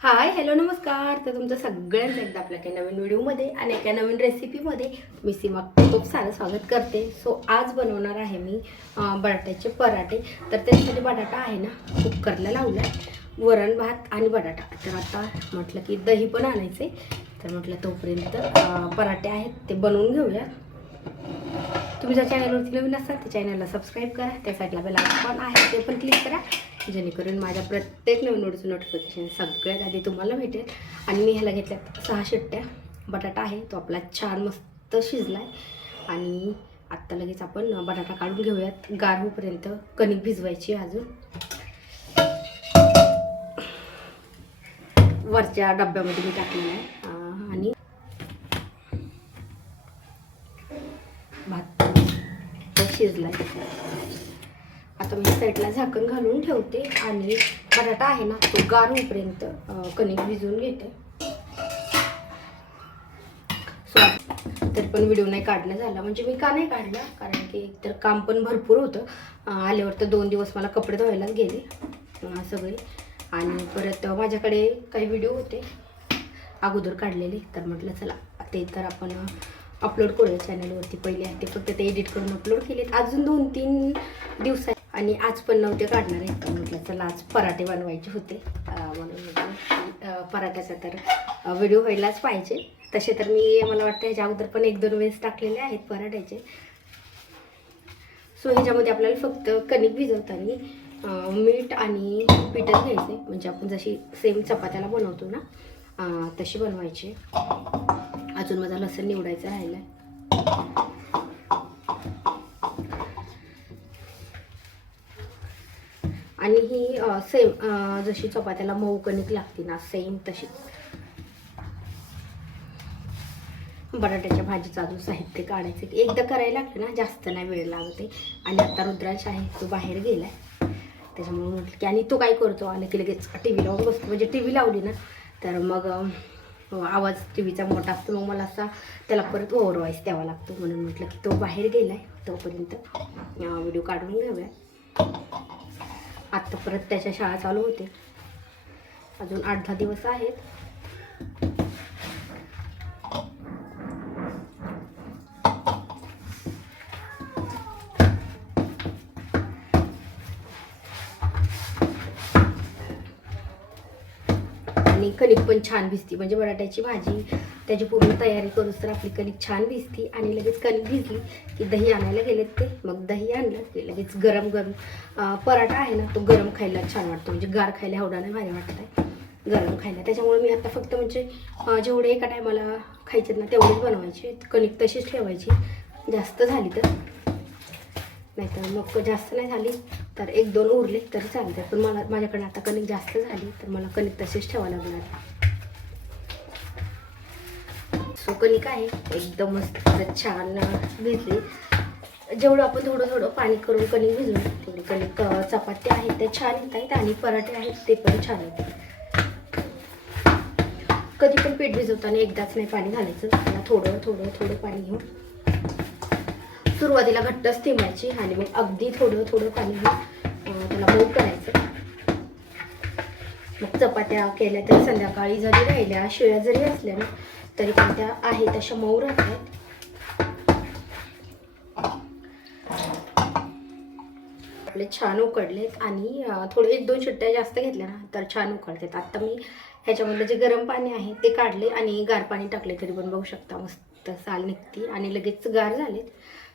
Hi hello नमस्कार. तर तुमचं सगळ्यांचं एकदा आपल्या काही नवीन व्हिडिओमध्ये आणि एका नवीन रेसिपीमध्ये मी सीमा खूप सारं स्वागत करते. सो आज बनवणार आहे मी बटाट्याचे पराठे. तर त्यासाठी बटाटा आहे ना कुकरला लावला, वरण भात आणि बटाटा. तर आता म्हटलं की दही पण आणायचे, तर म्हटलं तोपर्यंत पराठे आहेत ते बनवून घेऊया. तुम्ही जर चॅनलवरती नवीन असाल तर चॅनलला सबस्क्राईब करा, त्या साईडला बेल आयकॉन आहे ते पण क्लिक करा, जेणेकरून माझ्या प्रत्येक नवीन व्हिडिओचं नोटिफिकेशन सगळ्यात आधी तुम्हाला भेटेल. आणि मी ह्याला घेतल्यात 6 शिट्ट्या. बटाटा आहे तो आपला छान मस्त शिजला आहे. आणि आत्ता लगेच आपण बटाटा काढून घेऊयात. गार होईपर्यंत कणिक भिजवायची अजून. वरच्या डब्यामध्ये मी टाकलेला आहे. आणि भात शिजला आहे. आता मी साईडला झाकण घालून ठेवते आणि बटाटा आहे ना तो गार होईपर्यंत कणिक भिजवून घेते. तरी पण व्हिडिओ नाही काढणं झाला, म्हणजे मी का नाही काढला, कारण की एकतर काम पण भरपूर होतं. आल्यावर तर 2 दिवस मला कपडे धुवायलाच गेले सगळे. आणि परत माझ्याकडे काही व्हिडिओ होते अगोदर काढलेले, तर म्हटलं चला ते तर आपण अपलोड करूया चॅनलवरती. पहिले ते फक्त ते एडिट करून अपलोड केलेत. अजून 2-3 दिवस आणि आज पण नव्हते काढणार आहे. तर म्हटलं चला आज पराठे बनवायचे होते, म्हणून पराठ्याचा तर व्हिडिओ व्हायलाच पाहिजे. तसे तर मी मला वाटतं ह्याच्या अगोदर पण 1-2 वेळेस टाकलेले आहेत पराठ्याचे. सो ह्याच्यामध्ये आपल्याला फक्त कणिक भिजवताना मीठ आणि पीठच घ्यायचे, म्हणजे आपण जशी सेम चपात्याला बनवतो ना तशी बनवायची. अजून माझा लसूण निवडायचा राहिला आहे. आणि ही सेम जशी चपात्याला मऊ कणिक लागते ना सेम तशीच. बटाट्याच्या भाजीचं अजून साहित्य काढायचं, एकदा करायला लागतं ना जास्त नाही वेळ लागते. आणि आता रुद्रांश आहे तो बाहेर गेलाय, त्याच्यामुळे म्हटलं की आणि तो काय करतो आलं की लगेच टी व्ही लावून बसतो. म्हणजे टी व्ही लावली ना तर मग आवाज टी व्हीचा मोठा असतो, मग मला असा त्याला परत ओव्हर व्हॉइस द्यावा लागतो. म्हणून म्हटलं की तो बाहेर गेलाय तोपर्यंत व्हिडिओ काढून घेऊया. आत्ता परत त्याच्या शाळा चालू होते, अजून 8-10 दिवस आहेत. आणि कणिक पण छान भिजती, म्हणजे बटाट्याची भाजी त्याची पूर्ण तयारी करूच तर आपली कणिक छान भिजती. आणि लगेच कणिक भिजली की दही आणायला गेलेत ते, मग दही आणलं की लगेच गरम गरम पराठा आहे ना तो गरम खायला छान वाटतो. म्हणजे गार खायला एवढा नाही भारी वाटत आहे, गरम खायला. त्याच्यामुळे मी आता फक्त म्हणजे जेवढे एका टायमाला खायचे ना तेवढेच बनवायचे. कणिक तशीच ठेवायची, जास्त झाली तर, नाहीतर मग जास्त नाही झाली तर 1-2 उरले तरी चालते. पण माझ्याकडे आता कणिक जास्त झाली तर मला कणिक तशीच ठेवावं लागणार. सो कणिक आहे एकदम मस्त छान भिजली. जेवढं आपण थोडं थोडं पाणी करून कणिक भिजवून तेवढी कणिक चपात्या आहेत त्या छान येत आहेत आणि पराठे आहेत ते पण छान येतात. कधी पण पीठ भिजवताना एकदाच नाही पाणी घालायचं, त्याला थोडं थोडं थोडं पाणी घेऊन सुरुवातीला घट्टच ठेवायची आणि मग अगदी थोडं थोडं पाणी घेऊन त्याला मऊ करायचं. मग चपात्या केल्या तरी संध्याकाळी जरी राहिल्या शिळ्या जरी असल्या ना तरी पण त्या आहेत तशा मऊ राहतात. आपले छान उकडलेत आणि थोडे 1-2 शिट्ट्या जास्त घेतल्या ना तर छान उकडतात. आता मी ह्याच्यामध्ये जे गरम पाणी आहे ते काढले आणि गार पाणी टाकले तरी पण बघू शकता मस्त साल निघती आणि लगेच गार झालेत.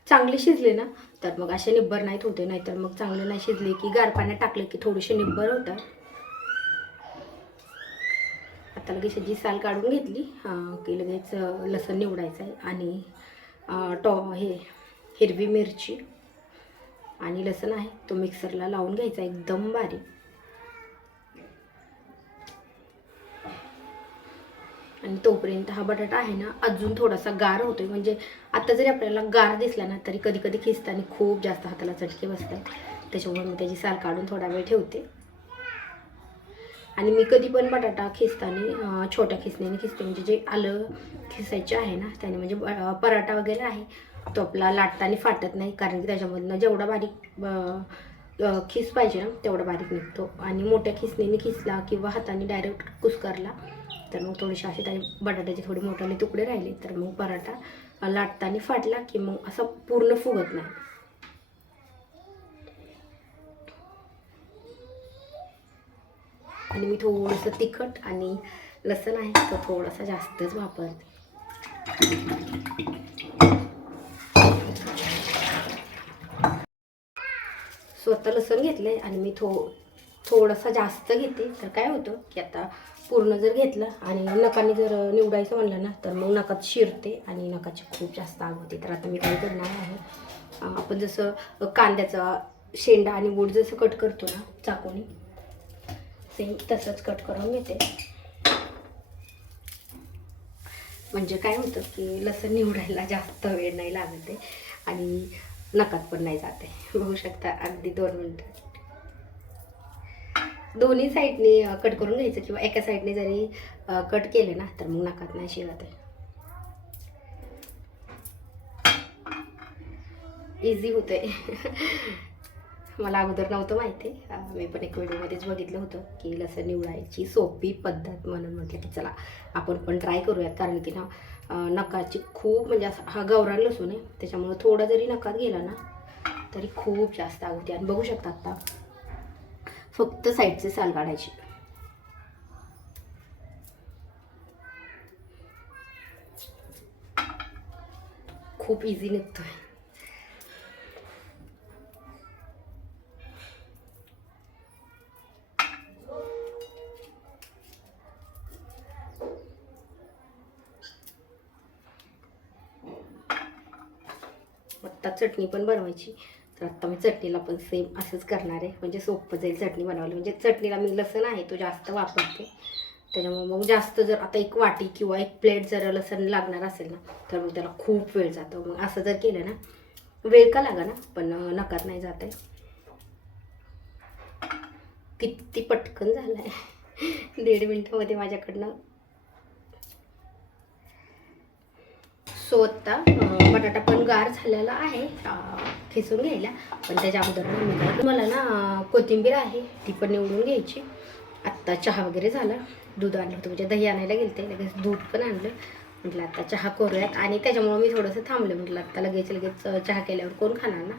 चांगले शिजले ना तर मग असे निब्बर नाहीत होते, नाहीतर मग चांगले नाही शिजले की गार पाण्यात टाकले की थोडेसे निब्बर होतात. आता लगेच ह्याची साल काढून घेतली की लगेच लसूण निवडायचं आहे आणि हे हिरवी मिरची आणि लसूण आहे तो मिक्सरला लावून घ्यायचा एकदम बारीक. आणि तोपर्यंत हा बटाटा आहे ना अजून थोडासा गार होतोय. म्हणजे आता जरी आपल्याला गार दिसला ना तरी कधी कधी खिसताना खूप जास्त हाताला चटके बसतात, त्याच्यामुळे मी त्याची साल काढून थोडा वेळ ठेवते. आणि मी कधी पण बटाटा खिसताना छोट्या खिसणीने खिसते, म्हणजे जे आलं खिसायचे आहे ना त्याने म्हणजे पराठा वगैरे आहे तो आपला लाटताना फाटत नाही, कारण की त्याच्यामधनं जेवढा बारीक खिस पाहिजे ना तेवढा बारीक निघतो. आणि मोठ्या खिसणीने खिसला किंवा हाताने डायरेक्ट कुस्करला तर मग थोडीशी असे त्याचे बटाट्याचे थोडे मोठे तुकडे राहिले तर मग पराठा लाटताना फाटला की मग असं पूर्ण फुगत नाही. आणि मी थोडंसं तिखट आणि लसूण आहे तो थोडासा जास्तच वापरते. स्वतः लसूण घेतलं आहे आणि मी थोडासा जास्त घेते. तर काय होतं की आता पूर्ण जर घेतलं आणि नकाने जर निवडायचं म्हणलं ना तर मग नकात शिरते आणि नकाची खूप जास्त आग होते. तर आता मी काय करणार आहे, आपण जसं कांद्याचा शेंडा आणि बोट जसं कट करतो ना चाकूने, सेम तसंच कट करून घेते. म्हणजे काय होतं की लसूण निवडायला जास्त वेळ नाही लागत आहे आणि नकात पण नाही जाते. बघू शकता अगदी 2 मिनिटं. दोन्ही साईडने कट करून घ्यायचं किंवा एका साईडने जरी कट केले ना तर मग नकात नाही शिरत आहे. इझी होते. मला अगोदर नव्हतं माहिती. मी पण एक व्हिडिओमध्येच बघितलं होतं की लसूण निवडायची सोपी पद्धत, म्हणून म्हटलं की चला आपण पण ट्राय करूयात. कारण की ना नकाची खूप म्हणजे असं हा गावरान लसूण आहे त्याच्यामुळं थोडा जरी नकात गेला ना तरी खूप जास्त आग होते. आणि बघू शकता आता फक्त साईडचे साल काढायचे. खूप इझी निघतोय. आत्ता चटणी पण बनवायची, तर आत्ता मी चटणीला पण सेम असंच करणार आहे. म्हणजे सोपं जाईल चटणी बनवायला. म्हणजे चटणीला मी लसूण आहे तो जास्त वापरते, त्याच्यामुळे मग जास्त जर आता एक वाटी किंवा एक प्लेट जर लसूण लागणार असेल ना तर मग त्याला खूप वेळ जातो. मग असं जर केलं ना वेळ का लागा ना पण नकार नाही जात आहे. किती पटकन झालं आहे. 1.5 मिनिटामध्ये माझ्याकडनं. सो आत्ता बटाटा पण गार झालेला आहे खिसून घ्यायला. पण त्याच्या अगोदर मी काय, मला ना कोथिंबीर आहे ती पण निवडून घ्यायची. आत्ता चहा वगैरे झाला, दूध आणलं होतं म्हणजे दही आणायला गेलते, लगेच दूध पण आणलं. म्हटलं आता चहा करूयात आणि त्याच्यामुळं मी थोडंसं थांबले. म्हटलं आत्ता लगेच चहा केल्यावर कोण खाणार ना,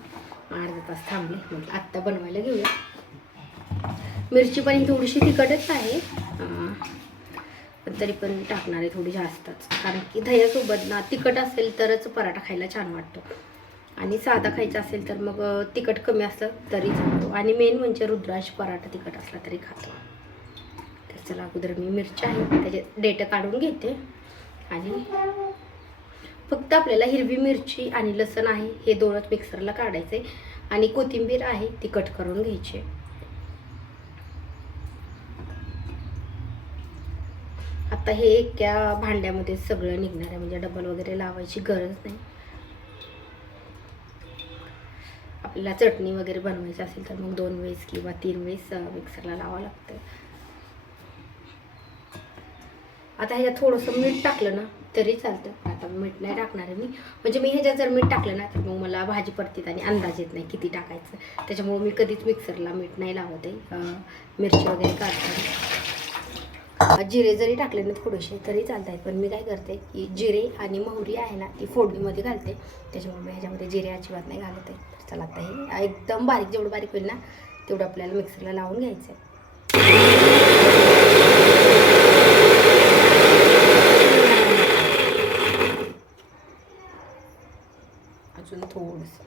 अर्धा तास थांबले. म्हटलं आत्ता बनवायला घेऊया. मिरची पण ही थोडीशी तिखटच आहे पण तरी पण टाकणार आहे थोडी जास्तच, कारण की दह्यासोबत ना तिखट असेल तरच पराठा खायला छान वाटतो. आणि साधा खायचा असेल तर मग तिखट कमी असलं तरी चालतो. आणि मेन म्हणजे रुद्राक्ष पराठा तिखट असला तरी खातो. तर चला अगोदर मी मिरच्या आहे त्याचे डेट काढून घेते. आणि फक्त आपल्याला हिरवी मिरची आणि लसूण आहे हे दोनच मिक्सरला काढायचे आणि कोथिंबीर आहे ती कट करून घ्यायची. आता हे एका भांड्यामध्ये सगळं निघणार आहे, म्हणजे डबल वगैरे लावायची गरज नाही. आपल्याला चटणी वगैरे बनवायची असेल तर मग 2 वेळेस किंवा 3 वेळेस मिक्सरला लावावं लागतं. आता ह्याच्यात थोडंसं मीठ टाकलं ना तरी चालतं. आता मीठ नाही टाकणार आहे मी, म्हणजे मी ह्याच्यात जर मीठ टाकलं ना तर मग मला भाजी परतीत आणि अंदाज येत नाही किती टाकायचं. त्याच्यामुळं मी कधीच मिक्सरला मीठ नाही लावत आहे. मिरची वगैरे काढताना जिरे जरी टाकले ना थोडेसे तरी चालत आहेत. पण मी काय करते की जिरे आणि मोहरी आहे ना ती फोडणीमध्ये घालते, त्याच्यामुळे मी ह्याच्यामध्ये जिरे अजिबात नाही घालत आहे. तर चला आता हे एकदम बारीक, जेवढं बारीक होईल ना तेवढं आपल्याला मिक्सरला लावून घ्यायचं आहे. अजून थोडंसं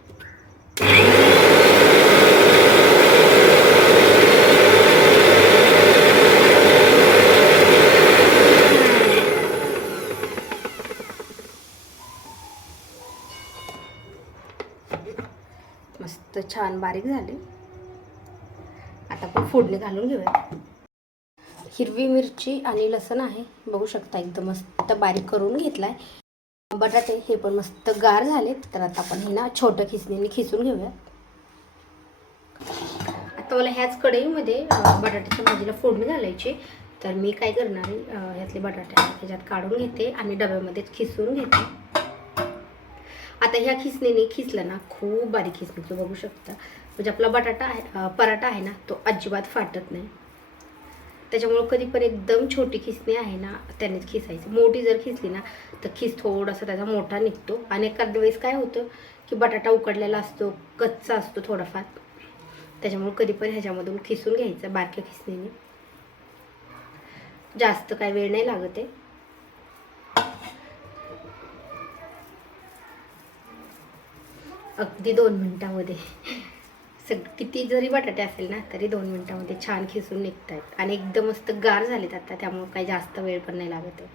मस्त छान बारीक झाले. आता आपण फोडणी घालून घेऊया. हिरवी मिरची आणि लसूण आहे बघू शकता एकदम मस्त बारीक करून घेतलाय. बटाटे हे पण मस्त गार झालेत. तर आता आपण हे ना छोटं खिसणीने खिसून घेऊया. आता मला ह्याच कढईमध्ये बटाट्याच्या भाजीला फोडणी घालायची. तर मी काय करणार आहे, ह्यातले बटाटे त्याच्यात काढून घेते आणि डब्यामध्ये खिसून घेते. आता ह्या खिसणीने खिसलं ना, खूप बारीक खिसणी बघू शकता. म्हणजे आपला बटाटा आहे, पराठा आहे ना, तो अजिबात फाटत नाही. त्याच्यामुळं कधी पण एकदम छोटी खिसणी आहे ना, त्यानेच खिसायचं. मोठी जर खिसली ना तर खिस थोडासा त्याचा मोठा निघतो. आणि एखाद्या वेळेस काय होतं की बटाटा उकडलेला असतो, कच्चा असतो थोडाफार, त्याच्यामुळे कधी पण ह्याच्यामधून खिसून घ्यायचं बारक्या खिसणीने. जास्त काय वेळ नाही लागत आहे. अगदी 2 मिनिटामध्ये किती जरी बटाटे असेल ना तरी 2 मिनिटामध्ये छान खिसून निघत आहेत. आणि एकदम मस्त गार झालेत आता, त्यामुळे काही जास्त वेळ पण नाही लागत आहे.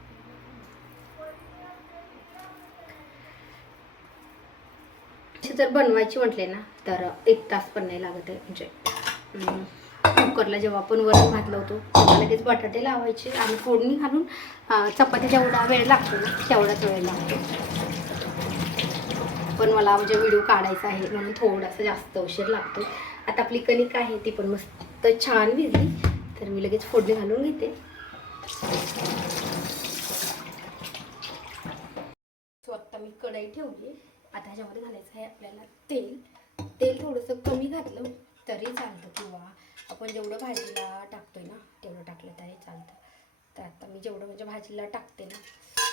जर बनवायची म्हटले ना तर 1 तास पण नाही लागत आहे. म्हणजे कुकरला जेव्हा आपण वरण भात लावतो तेव्हा लगेच बटाटे लावायचे आणि फोडणी घालून चपाती जेवढा वेळ लागतो ना तेवढाच वेळ लागतो. पण मला म्हणजे व्हिडिओ काढायचा आहे म्हणून थोडासा जास्त उशीर लागतो. आता आपली कणिक आहे ती पण मस्त छान भिजली, तर मी लगेच फोडणी घालून घेते. सो आता मी कढई ठेवली. आता ह्याच्यामध्ये घालायचं आहे आपल्याला तेल. तेल थोडंसं कमी घातलं तरी चालतं, किंवा आपण जेवढं भाजीला टाकतोय ना तेवढं टाकलं तरी चालतं. तर आता मी जेवढं म्हणजे भाजीला टाकते ना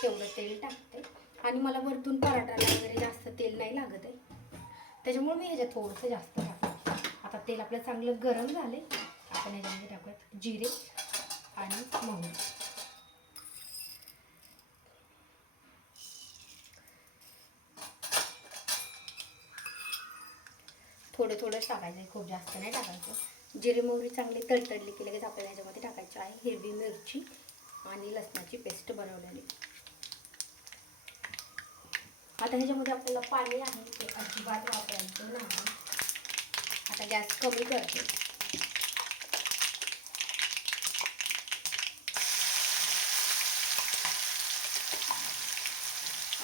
तेवढं तेल टाकते. आणि मला वरतून पराठाला वगैरे जास्त तेल नाही लागत आहे, त्याच्यामुळे मी ह्याच्यात थोडंसं जास्त टाकते. आता तेल आपलं चांगलं गरम झाले, आपण ह्याच्यामध्ये टाकूयात जिरे आणि मोहरी. थोडं थोडंच टाकायचं आहे, खूप जास्त नाही टाकायचं. जिरे मोहरी चांगली तडतडली की लगेच आपल्याला ह्याच्यामध्ये टाकायची आहे हिरवी मिरची आणि लसणाची पेस्ट बनवलेली. आता ह्याच्यामध्ये आपल्याला पाणी आहे ते अजिबात वापरायचं नाही. आता गॅस कमी करते.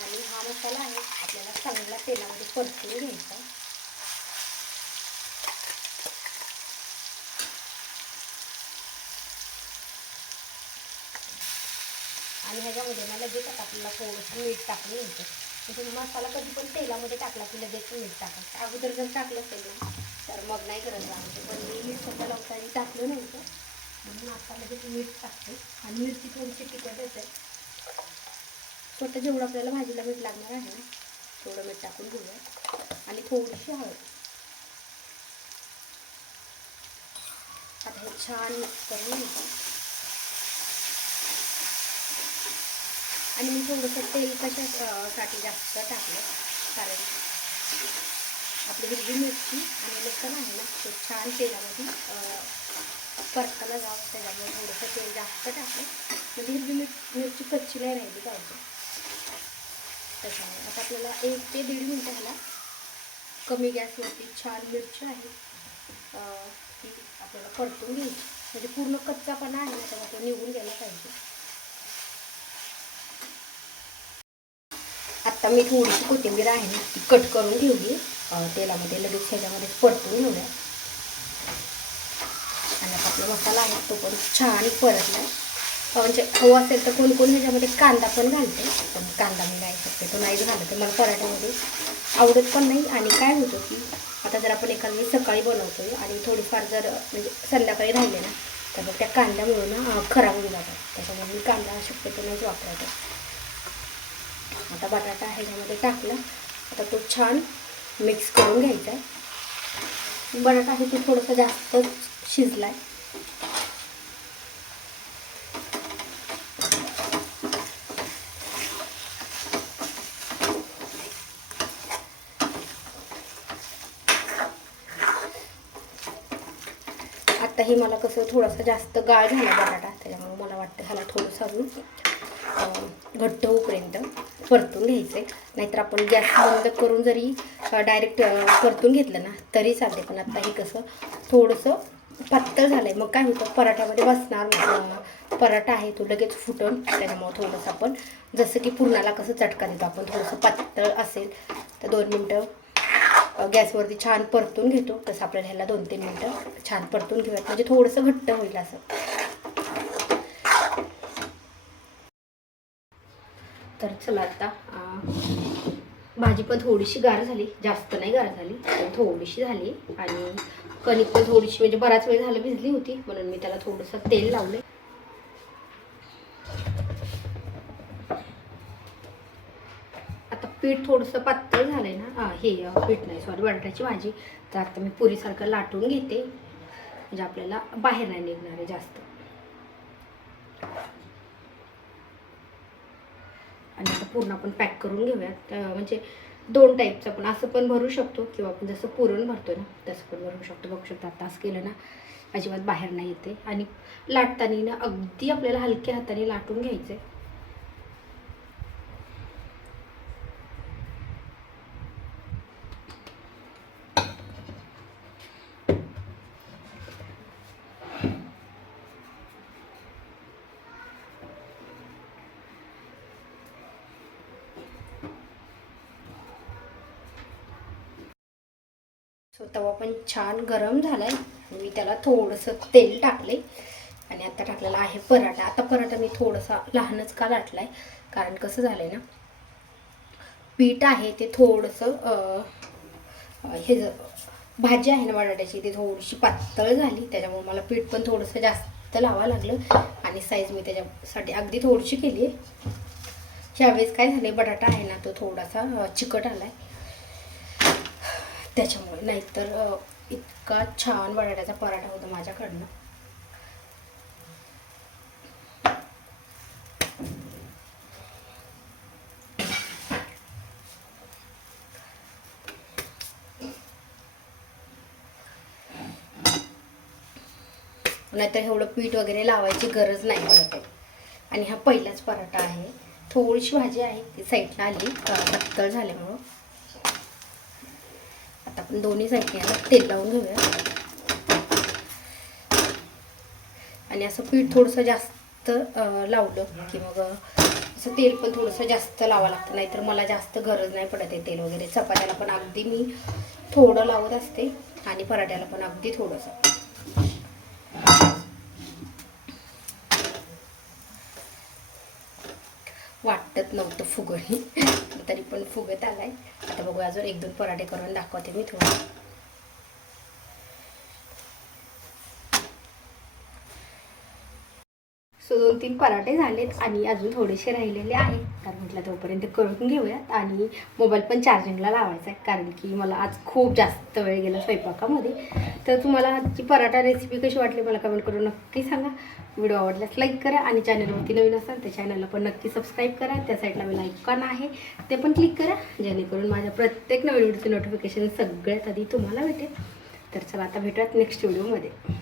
आणि हा मसाला आहे आपल्याला चांगला तेलामध्ये परतून घ्यायचा. आणि ह्याच्यामध्ये ना लगेच आपल्याला थोडंसं मीठ टाकून घ्यायचं. म्हणजे मसाला कधी पण तेलामध्ये टाकला की लगेच मीठ टाकायचं. अगोदर जर टाकलं असेल ना तर मग नाही गरज लागते, पण मी मीठ स्वतः लावताना टाकलं नव्हतं म्हणून आता लगेच मीठ टाकते. आणि मिरची थोडीशी तिखट येते. स्वतः जेवढं आपल्याला भाजीला मीठ लागणार आहे ना तेवढं मीठ टाकून घेऊया. आणि थोडीशी हळद. आता हे छान मिक्स करून घ्यायचं. आणि मी थोडंसं तेल कशासाठी जास्त टाकलं, कारण आपली हिरवी मिरची आणि लसूण आहे ना ते छान तेलामध्ये परतायला जावं, त्याच्यामुळे थोडंसं तेल जास्त टाकलं म्हणजे हिरवी मिरची कच्ची नाही राहिली पाहिजे. त्याच्यामुळे आता आपल्याला 1 ते 1.5 मिनिटं ह्याला कमी गॅसवरती छान मिरची आहे ती आपल्याला परतून घ्यायची. म्हणजे पूर्ण कच्चापणा आहे ना तेव्हा तो निघून गेला पाहिजे. आता मी थोडीशी कोथिंबीर आहे ना ती कट करून ठेवली तेलामध्ये, लगेच ह्याच्यामध्ये परतून घेऊया. आणि आता आपला मसाला आहे तो पण छान परतला. म्हणजे हवं असेल तर कोण कोण ह्याच्यामध्ये कांदा पण घालते, पण कांदा मी नाही शकते तो नाहीच घालते. मला पराठ्यामध्ये आवडत पण नाही. आणि काय होतं की आता जर आपण एखाद्या वेळी सकाळी बनवतोय आणि थोडीफार जर म्हणजे संध्याकाळी राहिले ना तर मग त्या कांद्यामुळे ना खराब होऊन जातात. त्याच्यामुळे मी कांदा शक्यतो नाहीच वापरायचा. आता बटाटा ह्याच्यामध्ये टाकला. आता तो छान मिक्स करून घ्यायचा आहे. बटाटा आहे तो थोडासा जास्त शिजलाय. आत्ताही मला कसं थोडासा जास्त गाळ झाला बटाटा, त्याच्यामुळे मला वाटतं ह्याला थोडंसं अजून घट्ट होईपर्यंत परतून घ्यायचं आहे. नाहीतर आपण गॅस बंद करून जरी डायरेक्ट परतून घेतलं ना तरी चालते. पण आत्ताही कसं थोडंसं पातळ झालं आहे, मग काय होतं पराठ्यामध्ये बसणार. पराठा आहे तो लगेच फुटून, त्याच्यामुळे थोडंसं आपण जसं की पुरणाला कसं चटका देतो आपण, थोडंसं पातळ असेल तर 2 मिनटं गॅसवरती छान परतून घेतो. तसं आपल्याला ह्याला 2-3 मिनटं छान परतून घेऊयात, म्हणजे थोडंसं घट्ट होईल असं. तर चला आता भाजी पण थोडीशी गार झाली, जास्त नाही गार झाली, पण थोडीशी झाली. आणि कणिक पण थोडीशी म्हणजे बराच वेळ झालं भिजली होती, म्हणून मी त्याला थोडंसं तेल लावले. आता पीठ थोडंसं पातळ झालंय ना, हे पीठ नाही सॉरी, बटाट्याची भाजी. तर आता मी पुरीसारखं लाटून घेते, म्हणजे आपल्याला बाहेर नाही निघणार आहे जास्त. आणि आता पूर्ण आपण पॅक करून घेऊयात. म्हणजे 2 टाईपचं आपण असं पण भरू शकतो, किंवा आपण जसं पुरण भरतो ना तसं पण भरू शकतो. बघू शकता आता असं केलं ना अजिबात बाहेर नाही येते. आणि लाटताना ना अगदी आपल्याला हलक्या हाताने लाटून घ्यायचं आहे. सो तवा पण छान गरम झालाय. मी त्याला थोडंसं तेल टाकले आणि आता टाकलेला आहे पराठा. आता पराठा मी थोडासा लहानच का लाटलाय, कारण कसं झालंय ना, पीठ आहे ते थोडंसं हे भाजी आहे ना बटाट्याची ती थोडीशी पातळ झाली, त्याच्यामुळे मला पीठ पण थोडंसं जास्त लावावं लागलं. आणि साईज मी त्याच्यासाठी अगदी थोडीशी केली आहे. ह्यावेळेस काय झालं, बटाटा आहे ना तो थोडासा चिकट आलाय त्याच्यामुळे, नाहीतर इतका छान बटाट्याचा पराठा होता माझ्याकडनं. नाहीतर एवढं पीठ वगैरे लावायची गरज नाही पडत आहे. आणि हा पहिलाच पराठा आहे. थोडीशी भाजी आहे ती साईडला आली पातळ झाल्यामुळं. आता आपण दोन्ही साईडला तेल लावून घेऊया. आणि असं पीठ थोडंसं जास्त लावलं की मग असं तेल पण थोडंसं जास्त लावावं लागतं, नाहीतर मला जास्त गरज नाही पडत आहे तेल वगैरे. चपात्याला पण अगदी मी थोडं लावत असते आणि पराठ्याला पण अगदी थोडंसं. वाटत नव्हतं फुगणी, तरी पण फुगत आलाय. आता बघूया, अजून 1-2 पराठे करून दाखवते मी थोडं. सो 2-3 पराठे झालेत आणि अजून थोडेसे राहिलेले आहेत. तर म्हटलं तोपर्यंत करून घेऊयात. आणि मोबाईल पण चार्जिंगला लावायचा आहे, कारण की मला आज खूप जास्त वेळ गेला स्वयंपाकामध्ये. तर तुम्हाला आजची पराठा रेसिपी कशी वाटली मला कमेंट करून नक्की सांगा. व्हिडिओ आवडल्यास लाईक करा, आणि चॅनलवरती नवीन असाल तर चॅनलला पण नक्की सबस्क्राईब करा. त्या साईडला बेल आयकॉन आहे ते पण क्लिक करा, जेणेकरून माझ्या प्रत्येक नवीन व्हिडिओचे नोटिफिकेशन सगळ्यात आधी तुम्हाला भेटेल. तर चला आता भेटूयात नेक्स्ट व्हिडिओमध्ये.